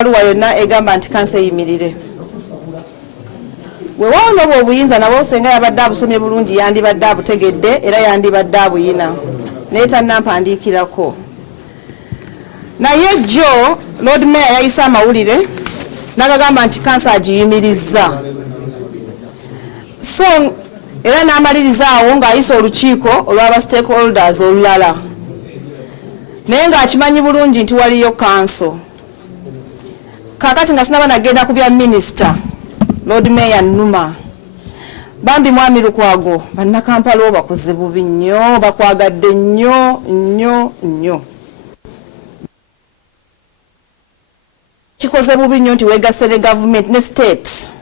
Aluwa yonna egamba nti kansa eyimirire. Weewaawo n'obwo obuyinza nabwo senga yabadde abusomye bulungi yandibadde abutegedde era yandibadde abuyina naye tannampandiikirako. Naye jjo Lord Mayor yayise amawulire n'agagamba nti kansa agiyimirizza. So era n'amaliriza awo ng'ayisa olukiiko olw'aba stakeholders olulala. Naye ng'akimanyi bulungi nti waliyo kanso. Kakati nga sinaba nagenda ku bya Minister Lord Mayor Numa. Bambi mwami Lukwago bannakampala obakoze bubi nnyo bakwagadde nnyo. Kikoze bubi nnyo nti wegasere government ne state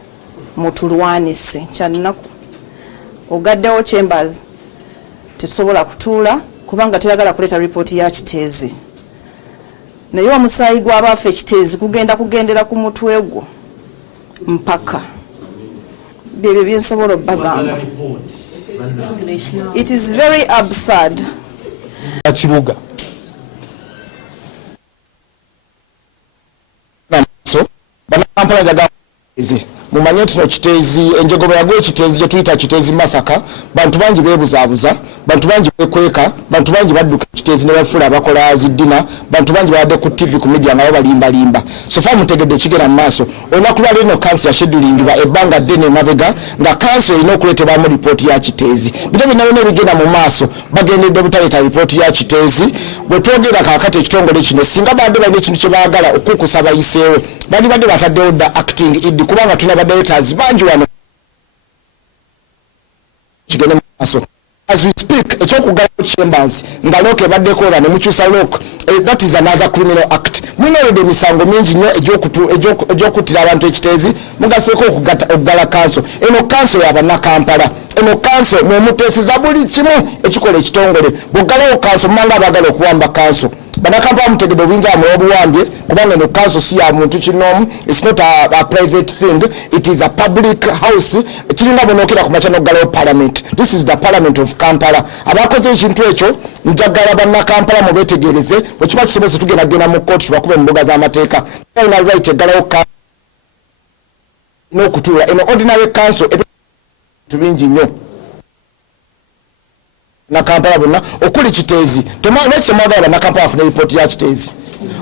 mutulwanise kyannaku. Ogaddewo chambers tetusobola kutuula kubanga toyagala kuleta report ya kiteezi. Naye omusaayi gw'abaffe ekiteezi kugendera ku mutwe gwo mpaka byebyo byensobola obbagamba. It is very absurd. Kibuga banampala jaga mumanye tuno kiteezi enjegoba yagwe ekiteezi gye tuyita kiteezi Masaka bantu bangi beebuzaabuza bantu bangi bekweka bantu bangi badduka kiteezi ne bafula abakola ziddina bantu bangi badde ku TV ku media nga balimba so fa mutegedde kigera mu maaso olunaku lwa leero kansa yashedulingibwa ebbanga ddene emabega nga kansa erina okuleetebwamu lipooti ya kiteezi bino byonna bigenda mu maaso bagendedde butaleeta lipooti ya kiteezi bwe twogera kaakati ekitongole kino singa badde balina ekintu kye baagala okukusa bayiseewo bali badde bataddewo dda acting idi kubanga tuna badayoters banji wano kigende mu maaso. As we speak, ekyokugala chambers nga loke baddekola ne mukyusa lock, that is another criminal act. Munoolede emisango mingi nnyo egyokutira abantu ekiteezi mugaseeko okugala kanso. Eno kanso y'abannakampala. Eno kanso mwemuteeseza buli kimu ekikola ekitongole. Bw'oggalawo kanso mumanga abagala okuwamba kanso. Bannakampala mutegedde obuyinza bwamwe obuwambye kubanga eno kanso si ya muntu kinoomu. It's not a private thing. It is a public house. Kiringa bonookera ku makya n'oggalawo parliament. This is the parliament of Kampala. Abakoze ekintu ekyo njagala bannakampala mubeetegereze bwe kiba kisobose tugenda mu kkooti tubakube mu mbuga z'amateeka. Balina right eggalawo n'okutuula eno ordinary council bingi nnyo nakampala bonna okuli kiteezi lwaki temwagala bannakampala bafune ripooti ya kiteezi.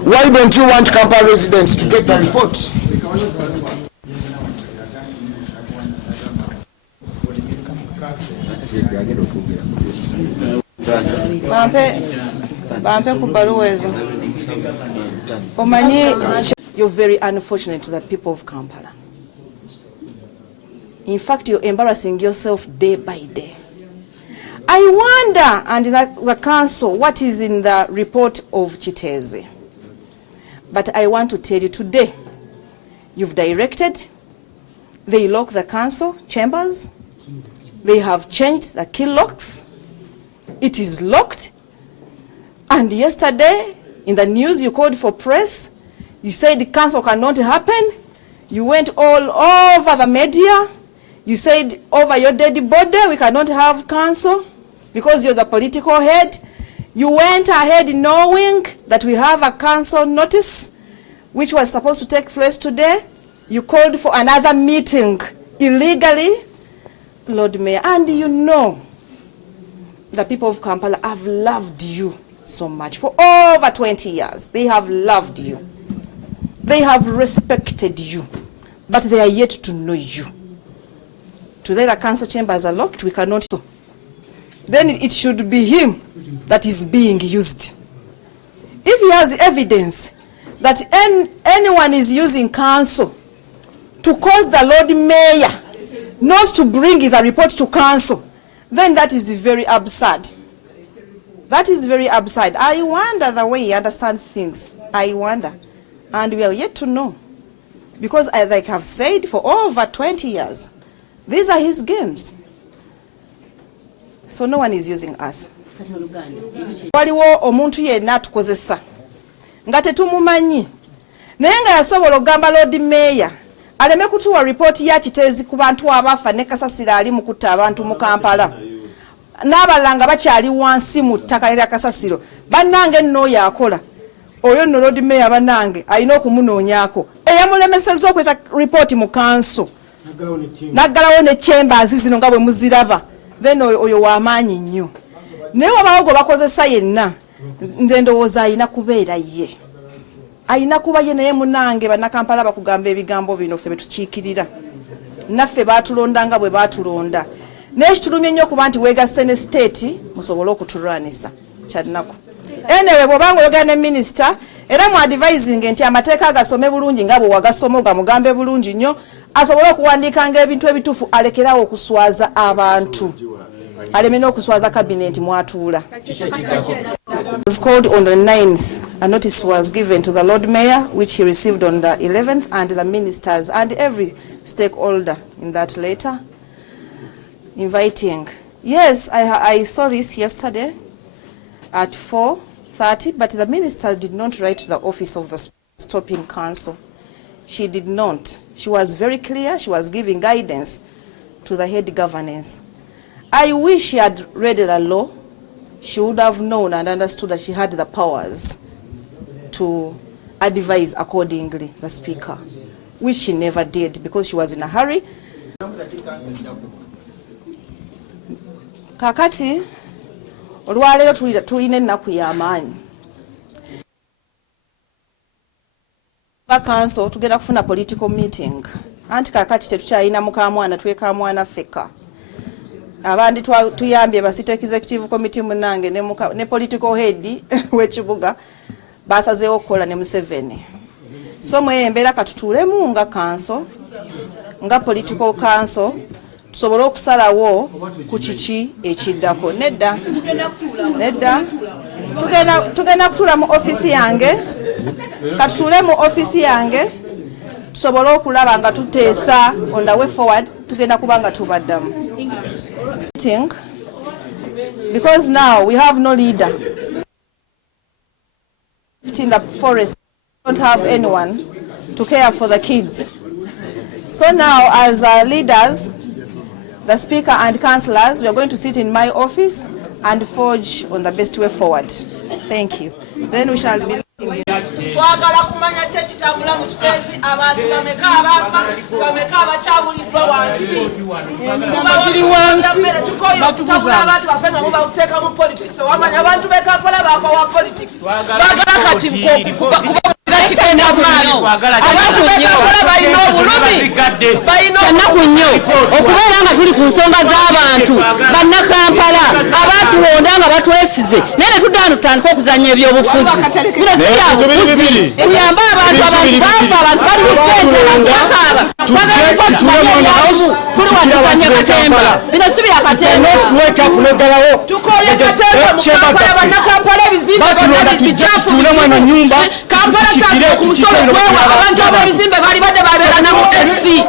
Why don't you want Kampala residents to get the report? Bampe ku bbaluwa ezo. Omanyi, you're very unfortunate to the people of Kampala. In fact, you're embarrassing yourself day by day. I wonder, and the council, what is in the report of Chitezi. But I want to tell you today, you've directed, they lock the council chambers, they have changed the key locks, it is locked, and yesterday, in the news you called for press, you said the council cannot happen, you went all over the media, you said over your dead body we cannot have council because you're the political head. You went ahead knowing that we have a council notice which was supposed to take place today. You called for another meeting illegally, Lord Mayor, and you know the people of Kampala have loved you so much for over 20 years. They have loved you. They have respected you, but they are yet to know you. Today the council chambers are locked, we cannot. Then it should be him that is being used. If he has evidence that anyone is using council to cause the Lord Mayor not to bring the report to council, then that is very absurd. That is very absurd. I wonder the way he understands things. I wonder. And we are yet to know. Because like I've said, for over 20 years, these are his games. So no one is using us. Waliwo omuntu yenna atukozesa nga tetumumanyi naye nga yasobola okugamba Lord Mayor aleme kutuwa ripooti ya kiteezi ku bantu abafa ne Kasasiro ali mu kutta abantu mu Kampala n'abalala nga bakyali wansi mu ttaka lya Kasasiro bannange nno yakola oyo nno Lord Mayor banange alina okumunoonyako eyamulemesezza okweta ripooti mu kanso naggalawo ne chambers zino nga bwe muziraba then oyo w'amaanyi nnyo naye wabawo gwe bakozesa yenna nze ndowooza alina kubeera ye alina kuba ye naye munange bannakampala bakugamba ebigambo bino ffe betukiikirira naffe baatulonda nga bwe baatulonda naye kitulumye nnyo okuba nti weegasse ne state musobole okutulwanisa kyadinaku anyway bw'obanga oyogera ne minisita era mu advising nti amateeka agasome bulungi nga bwe wagasoma ogamugambe bulungi nnyo asobole okuwandiikanga ebintu ebituufu alekerawo okuswaza abantu aleme n'okuswaza cabinet mwatuula. It was called on the 9th. A notice was given to the Lord Mayor, which he received on the 11th, and the ministers and every stakeholder in that letter, inviting. Yes, I saw this yesterday at 4:30, but the minister did not write to the office of the stopping council. She did not. She was very clear. She was giving guidance to the head governance. I wish she had read the law. She would have known and understood that she had the powers to advise accordingly the speaker, which she never did because she was in a hurry. Kakati olwaleero tulina ennaku y'amaanyi. Council tugenda kufuna political meeting. Anti kakati tetukyalina mukamwana twekamwana feka. Abandi tuyambye ba City Executive Committee munange ne political head w'ekibuga basazeewo okukola ne Museveni. So mweyembera katutulemu nga council nga political council tusobole okusalawo ku kiki ekiddako. Nedda tugenda kutuula mu office yange katutule mu office yange tusobole okulaba nga tuteesa on the way forward tugenda kubanga tubaddamu. Because now we have no leader in the forest, we don't have anyone to care for the kids. So now as leaders, the speaker and councillors, we are going to sit in my office and forge on the best way forward. Thank you. Then we shall be twagala kumanya kye kitambula mu kiteezi abantu bameka abafa bameka abakyabuliddwa wansi batukoyo abantu bafenga muba kuteeka mu politics wamanya abantu be Kampala bakowa politics bagala kati kitenda nnyo abantu be Kampala balina obulumi kyannaku nnyo okubeera nga tuli ku nsonga z'abantu bannakampala abaatulonda nga batwesize naye ne tuddaano tutandika okuzanya ebyobufuzi kuyamba abantu baafa abantu bali muteesa tuliwandikanya katemba bino si bya katemba tukoye katemba mu Kampala bannakampala ebizimbe bikyafu Kampala taasa ku musolo gwewa abantu ab'ebizimbe bali badde babeera na mutesi.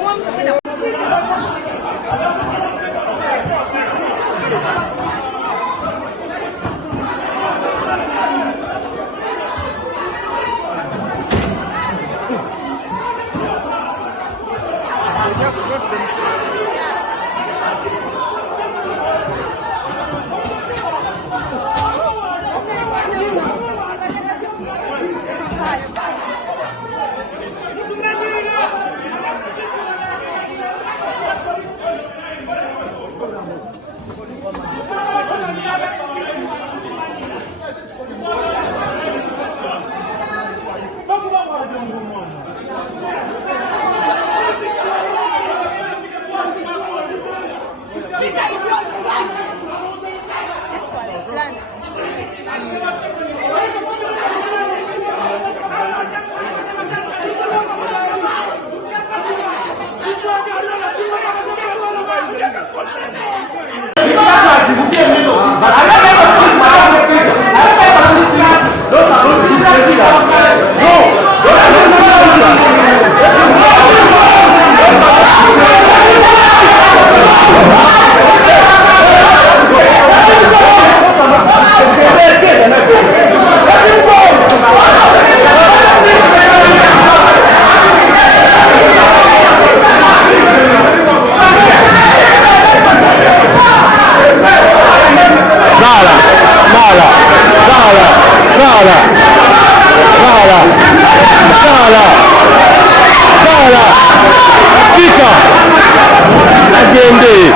tugende.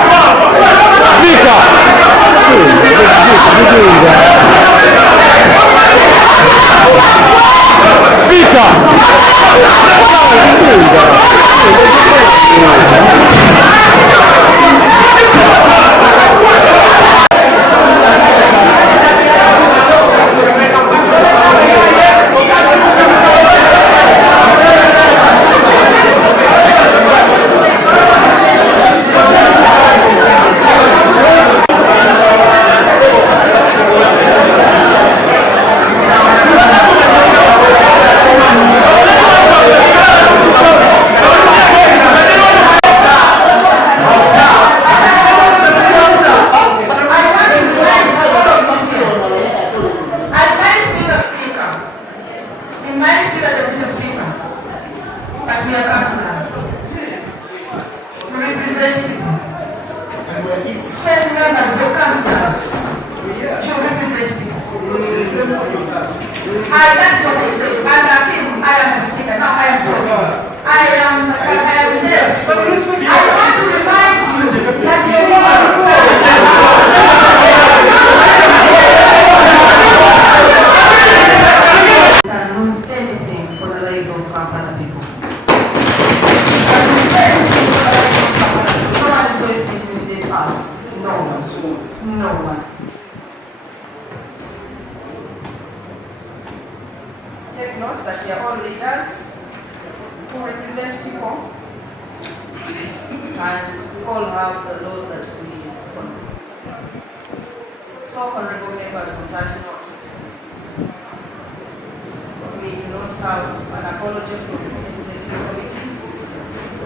Speaker. That's what they say. I am a speaker. Now I am talking. I am this. I want to remind you that you cannot lose anything for the lives of other people. No one is going to intimidate us. No one. No one. Take note that we are all leaders who represent people, and we all have the laws that we follow. So, honorable members of that note, we do not have an apology from this executive committee,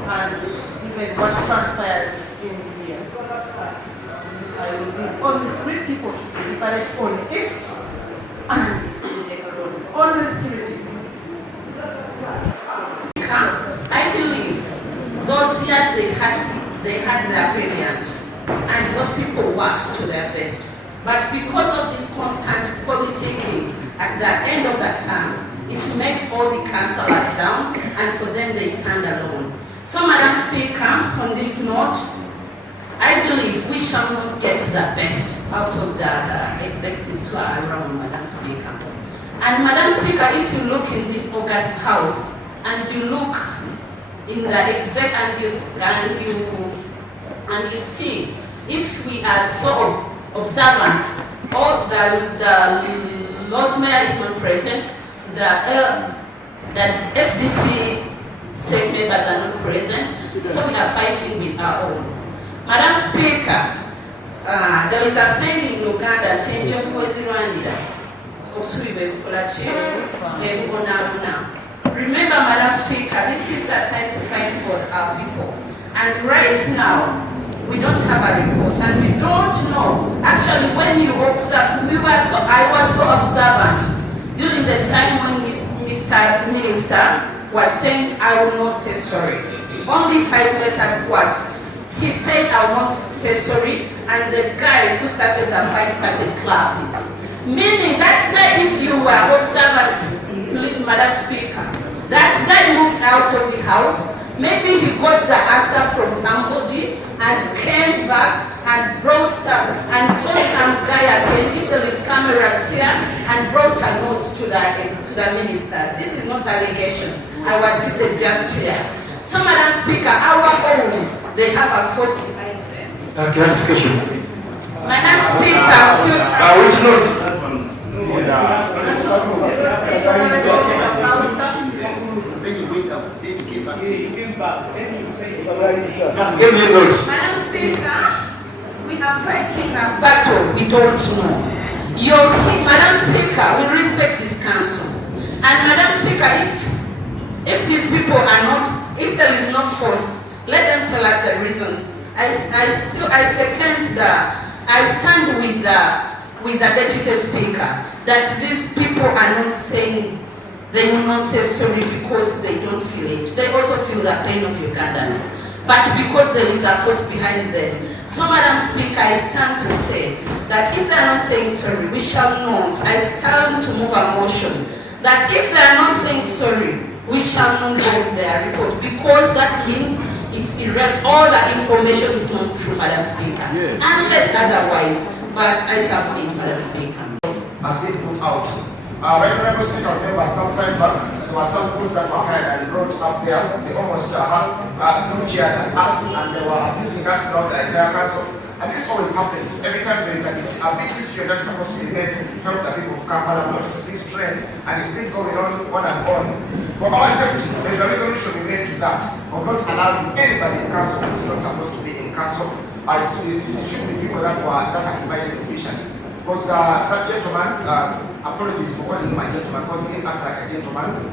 and even what transpired in here. I will give only 3 people to deliberate on it, and only 3 people. I believe those years they had their brilliant, and those people worked to their best. But because of this constant politicking at the end of the term, it makes all the councillors down, and for them they stand alone. So, Madam Speaker, on this note, I believe we shall not get the best out of the executives who are around, Madam Speaker. And Madam Speaker, if you look in this August House, and you look in the exec and you see, if we are so observant, all the Lord Mayor is not present, the FDC state members are not present, so we are fighting with our own. Madam Speaker, there is a saying in Uganda, change of voice in Rwanda. Remember, Madam Speaker, this is the time to fight for our people. And right now, we don't have a report, and we don't know. Actually, when you observe, I was so observant during the time when Mr. Minister was saying, I will not say sorry. Only 5-letter words. He said, I will not say sorry, and the guy who started the fight started clapping. Meaning that guy, if you were observant, Madam Speaker, that guy moved out of the house. Maybe he got the answer from somebody and came back and brought some and told some guy again, if there is cameras here, and brought a note to the minister. This is not allegation. I was seated just here. So, Madam Speaker, our own, they have a force behind them. Clarification. Madam Speaker, still. Madam Speaker, we are fighting a battle we don't know. Madam Speaker, we respect this council. And Madam Speaker, if these people are not, if there is no force, let them tell us the reasons. I stand with the Deputy Speaker that these people are not saying, they will not say sorry because they don't feel it. They also feel the pain of Ugandans, but because there is a force behind them. So, Madam Speaker, I stand to say that if they are not saying sorry, we shall not. I stand to move a motion that if they are not saying sorry, we shall not go with their report, because that means it's irrelevant. All the information is not true, Madam Speaker. Yes. Unless otherwise, but I submit, Madam Speaker. Has been put out. Honorable Speaker, remember sometime back, there were some things that were heard and brought up there. They almost threw chairs at us and they were abusing us throughout the entire council. And this always happens. Every time there is a big decision that's supposed to be made to help the people of Kampala, notice this trend, and it's been going on and on. For our safety, there is a resolution we made to that of not allowing anybody in council who's not supposed to be in council. It should be people that are invited officially. Because that gentleman, apologies for calling him a gentleman, because he didn't act like a gentleman.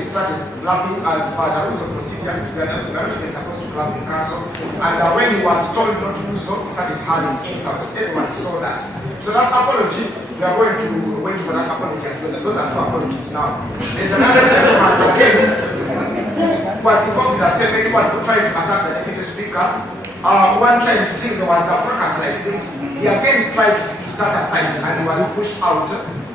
He started clapping as per the rules of procedure. We are not even supposed to clap in council. And when he was told not to do so, he started hurling insults. Everyone saw that. So that apology, we are going to wait for that apology as well. Those are two apologies now. There's another gentleman again who was involved in the same anyone who tried to attack the deputy speaker. One time still there was a fracas like this. He again tried to start a fight and he was pushed out.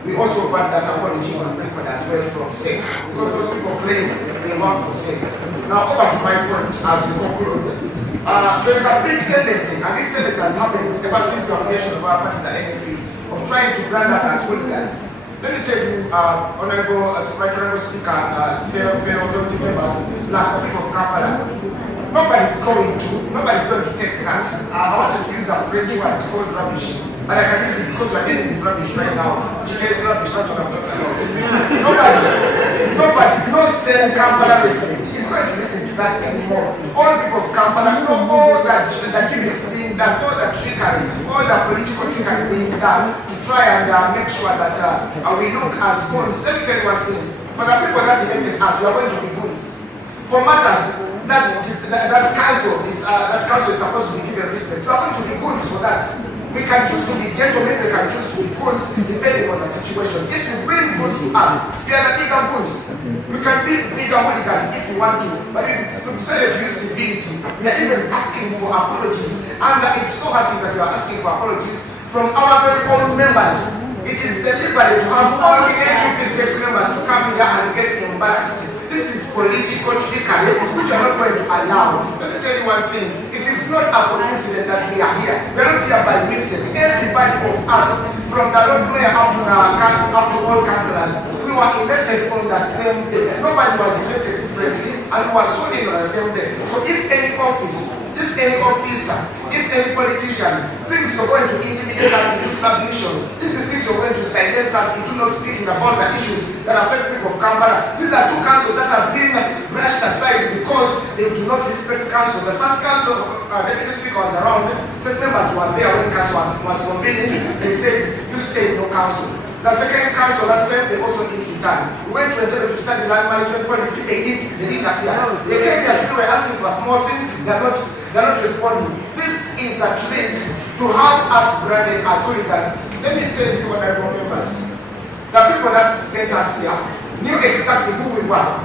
We also got that apology on record as well from SEC, because those people claim they want for SEC. Now over to my point as we conclude. There is a big tendency, and this tendency has happened ever since the creation of our party, the NUP, of trying to brand us as hooligans. Let me tell you, Honorable Speaker, fellow authority members, plus the people of Kampala, nobody's going to take that. I wanted to use a French word called rubbish. But I can use it because we're dealing with rubbish right now. Today's rubbish, that's what I'm talking about. Nobody, no sane Kampala resident is going to listen to that anymore. All people of Kampala know all that gimmicks being done, all the trickery, all the political trickery being done to try and make sure that we look as goons. Let me tell you one thing. For the people that elected us, we are going to be goons. For matters that council is supposed to be given respect, we are going to be goons for that. We can choose to be gentlemen, we can choose to be goons, depending on the situation. If you bring goons to us, we are the bigger goons. We can be bigger hooligans if you want to, but if you decided to use civility, we are even asking for apologies. And it's so hurting that we are asking for apologies from our very own members. It is deliberate to have all the NUP state members to come here and get embarrassed. This is political trickery, which we are not going to allow. Let me tell you one thing. It is not a coincidence that we are here. We are not here by mistake. Everybody of us, from the Lord Mayor up to all councillors, we were elected on the same day. Nobody was elected differently, and we were sworn in on the same day. So if any office, if any officer, if any politician thinks you're going to intimidate us into submission, if you think you're going to silence us into not speaking about the issues that affect people of Kampala, these are two councils that have been brushed aside because they do not respect council. The first council, deputy speaker was around, some members were there when council was convening. They said, you stay in no council. The second council last time, they also did return. We went to Nigeria to study land management policy, they did appear. They came here today, we're asking for a small thing, they're not responding. This is a trick to have us branded as hooligans. Let me tell you, honorable members, the people that sent us here knew exactly who we were.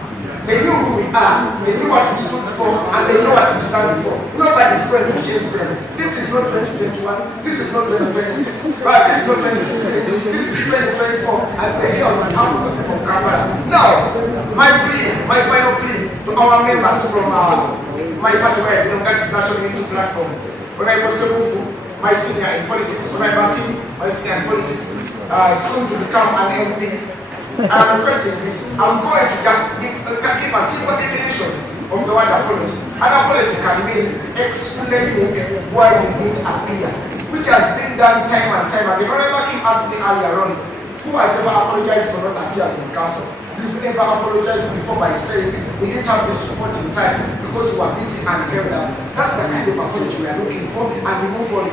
They knew who we are, they knew what we stood for, and they know what we stand for. Nobody's going to change them. This is not 2021, this is not 2026, right? This is not 2016, this is 2024, and we're here on behalf of the people of Kampala. Now, my final plea to our members from my party where I belong, that is National Unity Platform. When I was Sebufu, my senior in politics, when I was my senior in politics, soon to become an MP. I'm requesting this. I'm going to just give a simple definition of the word apology. An apology can mean explaining why you did appear, which has been done time and time again. Remember him asked me earlier on, who has ever apologized for not appearing in council? You've ever apologized before by saying we didn't have this support in time because we were busy and held up. That's the kind of apology we are looking for, and we move on.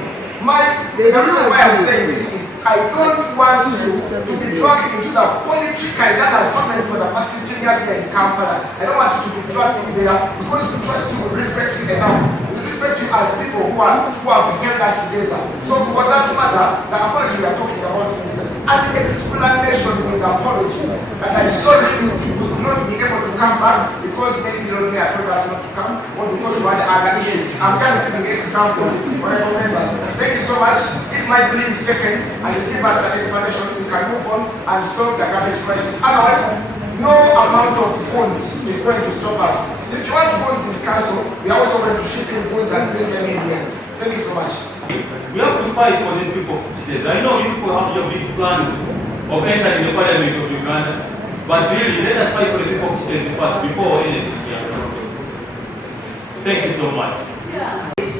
The reason why I'm saying this is I don't want you to be dragged into the politics that has happened for the past 15 years here in Kampala. I don't want you to be dragged in there because we trust you, we respect you enough. We respect you as people who have held us together. So for that matter, the apology we are talking about is an explanation with the apology. And I'm sorry we could not be able to come back because maybe Lord Mayor told us not to come, or because we had other issues. I'm just giving examples for our members. Thank you so much. If my plea is taken and you give us that explanation, we can move on and solve the garbage crisis. Otherwise, no amount of bonds is going to stop us. If you want bonds in the council, We are also going to ship in goods and bring them in here. Thank you so much. We have to fight for these people. I know you people have your big plans of entering the parliament of Uganda, but really let us fight for the people first before anything. Thank you so much.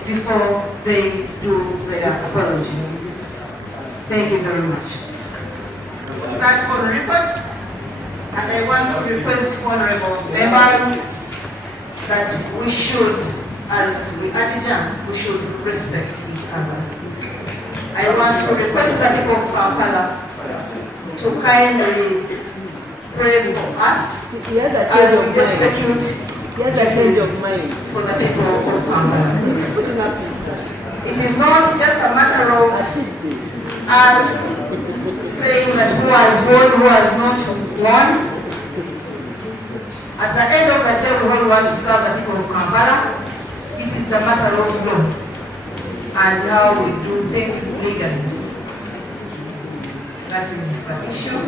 Before they do their apology. Thank you very much. That's on report, and I want to request honorable members that we should, as we Abidjan, we should respect each other. I want to request the people of Kampala to kindly pray for us as we execute duties for the people of Kampala. It is not just a matter of us saying that who has won, who has not won. At the end of the day, we all want to serve the people of Kampala. It is the matter of law and how we do things legally. That is the issue.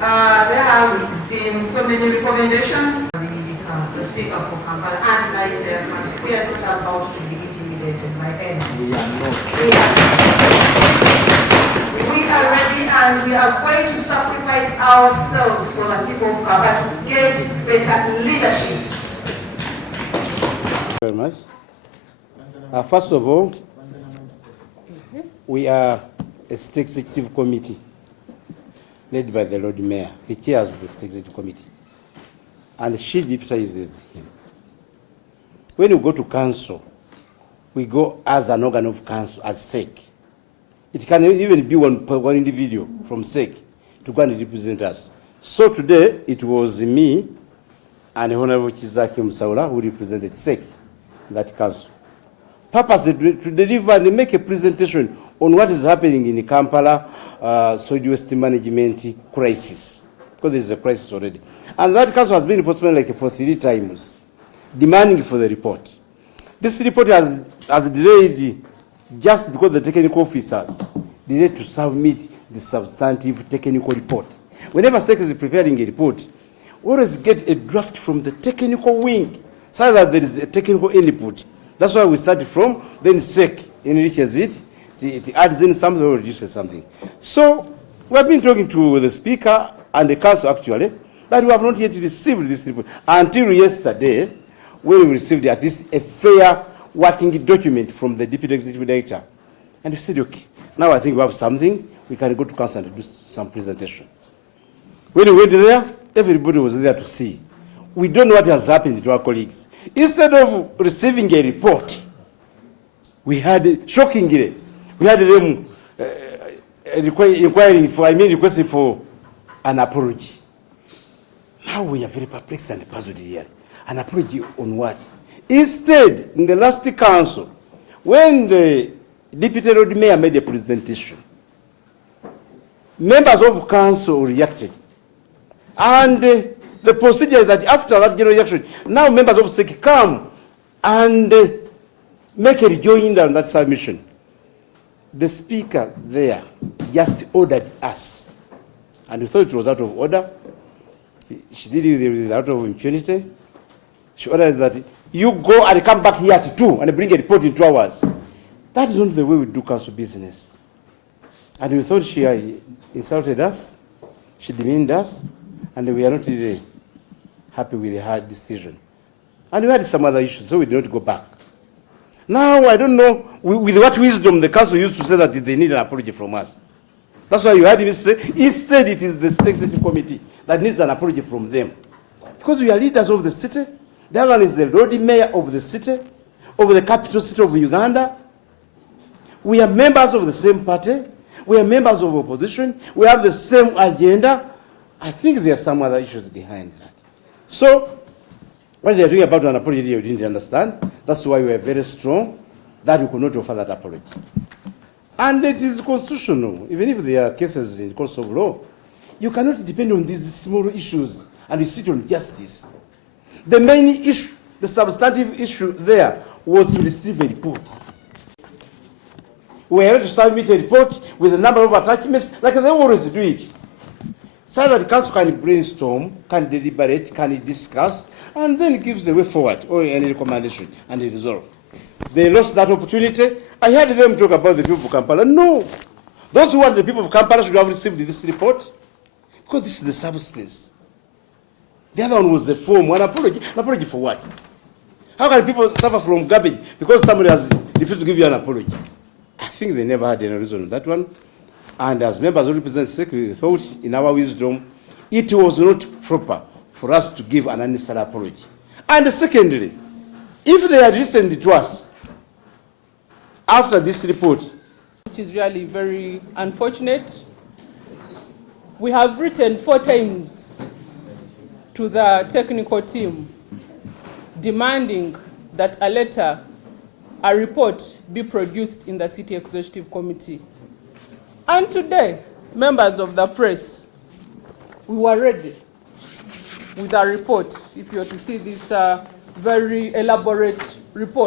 There have been so many recommendations. The Speaker for Kampala and my chairman, we are not about to be intimidated by anyone. We are ready and we are going to sacrifice ourselves for the people of Kampala to get better leadership. Very much. First of all, we are a state executive committee led by the Lord Mayor. He chairs the state executive committee, and she deputizes him. When you go to council, we go as an organ of council, as SEC. It can even be one individual from SEC to go and represent us. So today, it was me and Honorable Kizaki Musaula who represented SEC in that council. Purpose to deliver and make a presentation on what is happening in the Kampala solid waste management crisis, because there is a crisis already. And that council has been postponed like for 3 times, demanding for the report. This report has delayed just because the technical officers delayed to submit the substantive technical report. Whenever SEC is preparing a report, we always get a draft from the technical wing so that there is a technical input. That's why we started from, then SEC enriches it, it adds in something or reduces something. So we have been talking to the Speaker and the Council actually, that we have not yet received this report until yesterday, when we received at least a fair working document from the Deputy Executive Director. And we said, okay, now I think we have something, we can go to Council and do some presentation. When we went there, everybody was there to see. We don't know what has happened to our colleagues. Instead of receiving a report, we had, shockingly, we had them requesting for an apology. Now we are very perplexed and puzzled here. An apology on what? Instead, in the last council, when the Deputy Lord Mayor made a presentation, members of council reacted. And the procedure that after that general reaction, now members of SEC come and make a rejoinder on that submission. The Speaker there just ordered us, and we thought it was out of order. She did it out of impunity. She ordered that you go and come back here at 2 and bring a report in 2 hours. That is not the way we do council business. And we thought she insulted us, she demeaned us, and we are not really happy with her decision. And we had some other issues, so we did not go back. Now, I don't know with what wisdom the council used to say that they need an apology from us. That's why you heard me say, instead it is the State Executive Committee that needs an apology from them. Because we are leaders of the city. The other one is the Lord Mayor of the city, of the capital city of Uganda. We are members of the same party. We are members of opposition. We have the same agenda. I think there are some other issues behind that. So, what they are doing about an apology, you didn't understand. That's why we are very strong that we could not offer that apology. And it is constitutional, even if there are cases in courts of law. You cannot depend on these small issues and you sit on justice. The main issue, the substantive issue there was to receive a report. We had to submit a report with a number of attachments, like they always do it. so that council can brainstorm, can deliberate, can discuss, and then gives a way forward or any recommendation and resolve. They lost that opportunity. I heard them talk about the people of Kampala. No. Those who are the people of Kampala should have received this report, because this is the substance. The other one was the form. An apology. An apology for what? How can people suffer from garbage because somebody has refused to give you an apology? I think they never had any reason on that one. And as members of the representative, we thought in our wisdom, it was not proper for us to give an unnecessary apology. And secondly, if they had listened to us after this report, which is really very unfortunate, we have written 4 times to the technical team demanding that a report be produced in the City Executive Committee. And today, members of the press, we were ready with a report. If you are to see this very elaborate report.